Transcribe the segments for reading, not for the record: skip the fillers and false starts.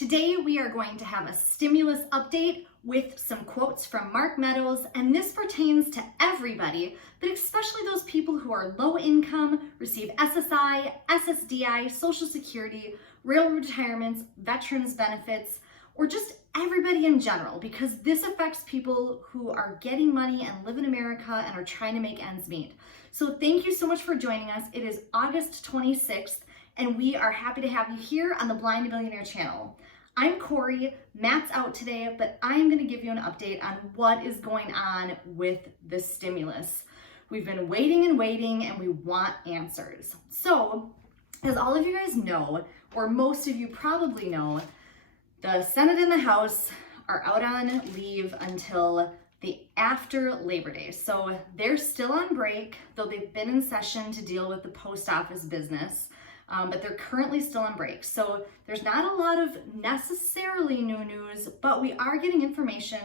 Today we are going to have a stimulus update with some quotes from Mark Meadows, and this pertains to everybody, but especially those people who are low income, receive SSI, SSDI, Social Security, railroad retirements, veterans benefits, or just everybody in general, because this affects people who are getting money and live in America and are trying to make ends meet. So thank you so much for joining us. It is August 26th, and we are happy to have you here on the Blind to Billionaire channel. I'm Corey, Matt's out today, but I'm going to give you an update on what is going on with the stimulus. We've been waiting and waiting, and we want answers. So, as all of you guys know, or most of you probably know, the Senate and the House are out on leave until the after Labor Day. So they're still on break, though they've been in session to deal with the post office business. But they're currently still on break. So there's not a lot of necessarily new news, but we are getting information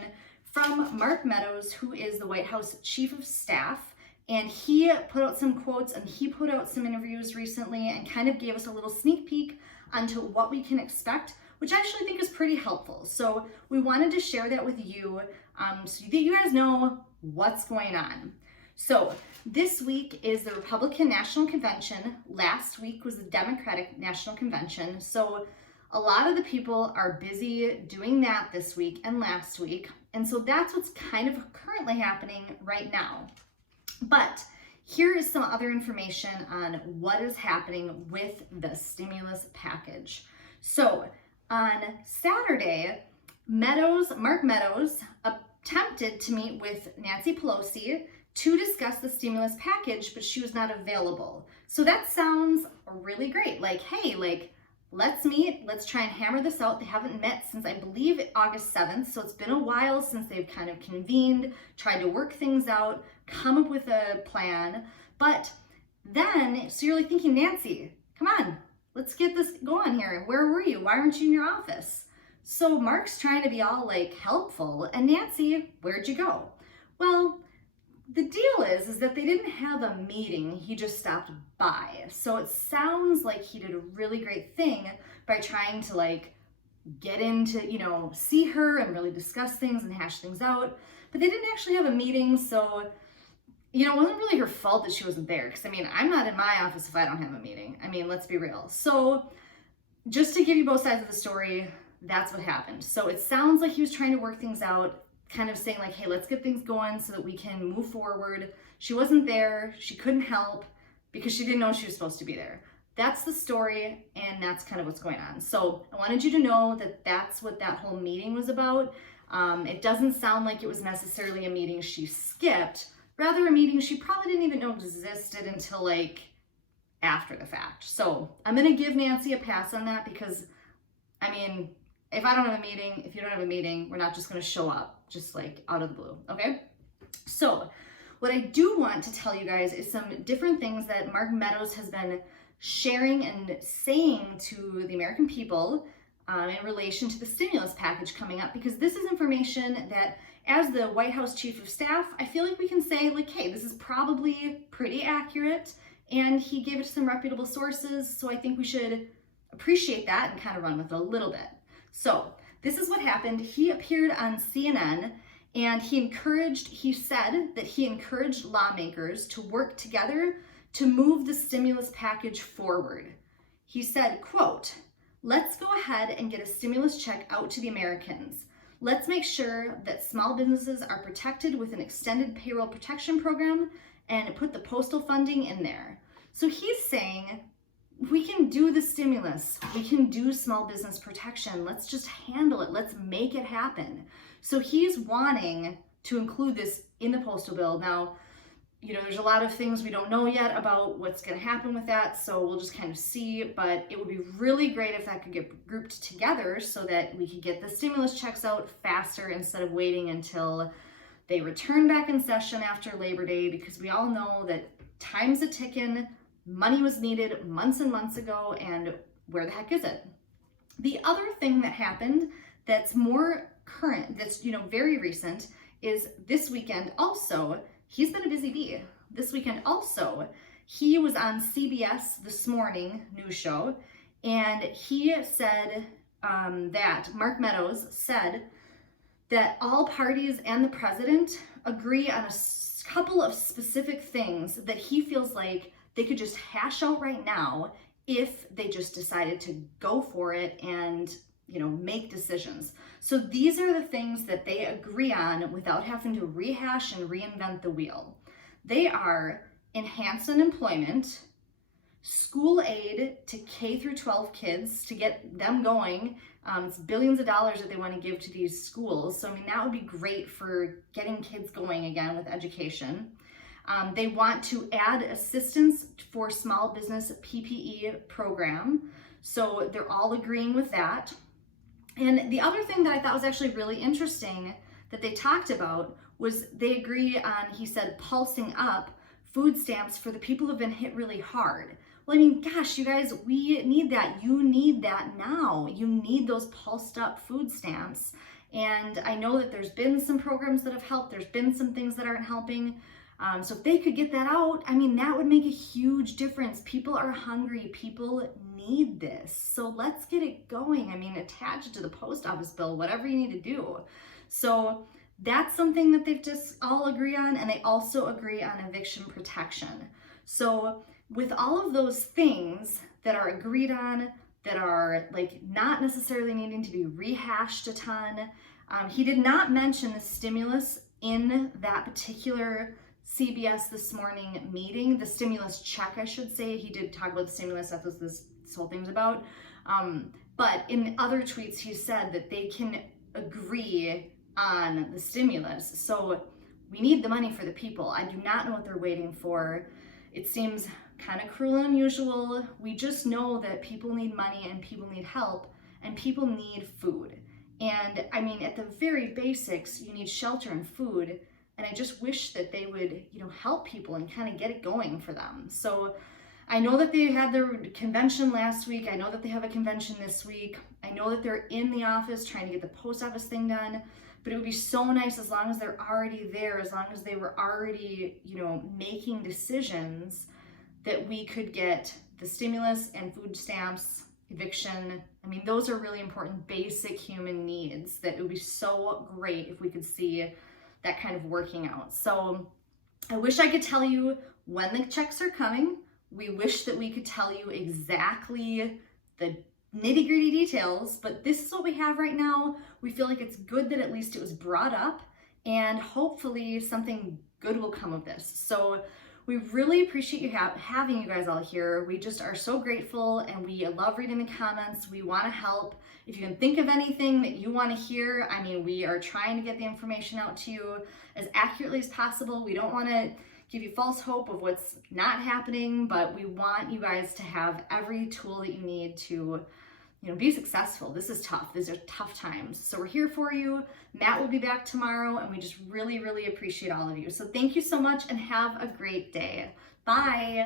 from Mark Meadows, who is the White House Chief of Staff. And he put out some quotes and he put out some interviews recently and kind of gave us a little sneak peek onto what we can expect, which I actually think is pretty helpful. So we wanted to share that with you so that you guys know what's going on. So this week is the Republican National Convention. Last week was the Democratic National Convention. So a lot of the people are busy doing that this week and last week. And so that's what's kind of currently happening right now. But here is some other information on what is happening with the stimulus package. So on Saturday, Mark Meadows attempted to meet with Nancy Pelosi to discuss the stimulus package, but she was not available. So that sounds really great. Like, hey, let's meet, let's try and hammer this out. They haven't met since I believe August 7th. So it's been a while since they've kind of convened, tried to work things out, come up with a plan. But then, so you're like thinking, Nancy, come on, let's get this going here. Where were you? Why weren't you in your office? So Mark's trying to be all helpful. And Nancy, where'd you go? Well, the deal is that they didn't have a meeting, he just stopped by. So it sounds like he did a really great thing by trying to get into, see her and really discuss things and hash things out. But they didn't actually have a meeting, so, it wasn't really her fault that she wasn't there. Because, I'm not in my office if I don't have a meeting. Let's be real. So just to give you both sides of the story, that's what happened. So it sounds like he was trying to work things out, kind of saying hey, let's get things going so that we can move forward. She wasn't there. She couldn't help because she didn't know she was supposed to be there. That's the story, and that's kind of what's going on. So I wanted you to know that that's what that whole meeting was about. It doesn't sound like it was necessarily a meeting she skipped, rather a meeting she probably didn't even know existed until after the fact. So I'm going to give Nancy a pass on that because, if I don't have a meeting, if you don't have a meeting, we're not just going to show up just out of the blue, okay? So what I do want to tell you guys is some different things that Mark Meadows has been sharing and saying to the American people in relation to the stimulus package coming up, because this is information that as the White House Chief of Staff, I feel like we can say hey, this is probably pretty accurate, and he gave it to some reputable sources, so I think we should appreciate that and kind of run with it a little bit. So this is what happened. He appeared on CNN and he said that he encouraged lawmakers to work together to move the stimulus package forward. He said, quote, "Let's go ahead and get a stimulus check out to the Americans. Let's make sure that small businesses are protected with an extended payroll protection program and put the postal funding in there." So he's saying, we can do the stimulus. We can do small business protection. Let's just handle it. Let's make it happen. So he's wanting to include this in the postal bill. Now, there's a lot of things we don't know yet about what's going to happen with that. So we'll just kind of see, but it would be really great if that could get grouped together so that we could get the stimulus checks out faster instead of waiting until they return back in session after Labor Day, because we all know that time's a ticking. Money was needed months and months ago, and where the heck is it? The other thing that happened that's more current, that's very recent, is this weekend also, he's been a busy bee. This weekend also, he was on CBS This Morning news show, and he said that Mark Meadows said that all parties and the president agree on a couple of specific things that he feels like they could just hash out right now if they just decided to go for it and, make decisions. So these are the things that they agree on without having to rehash and reinvent the wheel. They are enhanced unemployment, school aid to K through 12 kids to get them going. It's billions of dollars that they want to give to these schools. So, that would be great for getting kids going again with education. They want to add assistance for small business PPE program. So they're all agreeing with that. And the other thing that I thought was actually really interesting that they talked about was they agree on, he said, pulsing up food stamps for the people who've been hit really hard. Well, gosh, you guys, we need that. You need that now. You need those pulsed up food stamps. And I know that there's been some programs that have helped. There's been some things that aren't helping. So if they could get that out, that would make a huge difference. People are hungry. People need this. So let's get it going. Attach it to the post office bill, whatever you need to do. So that's something that they've just all agree on. And they also agree on eviction protection. So with all of those things that are agreed on, that are not necessarily needing to be rehashed a ton, he did not mention the stimulus in that particular CBS This Morning meeting, the stimulus check, I should say. He did talk about the stimulus, that's what this whole thing's about. But in other tweets, he said that they can agree on the stimulus. So we need the money for the people. I do not know what they're waiting for. It seems kind of cruel and unusual. We just know that people need money and people need help and people need food. And at the very basics, you need shelter and food. And I just wish that they would, help people and kind of get it going for them. So I know that they had their convention last week. I know that they have a convention this week. I know that they're in the office trying to get the post office thing done. But it would be so nice as long as they're already there, as long as they were already, making decisions, that we could get the stimulus and food stamps, eviction. Those are really important basic human needs that it would be so great if we could see that kind of working out. So I wish I could tell you when the checks are coming. We wish that we could tell you exactly the nitty-gritty details, but this is what we have right now. We feel like it's good that at least it was brought up, and hopefully something good will come of this. So we really appreciate you having you guys all here. We just are so grateful, and we love reading the comments. We want to help. If you can think of anything that you want to hear, we are trying to get the information out to you as accurately as possible. We don't want to give you false hope of what's not happening, but we want you guys to have every tool that you need to be successful. This is tough. These are tough times. So we're here for you. Matt will be back tomorrow, and we just really, really appreciate all of you. So thank you so much and have a great day. Bye.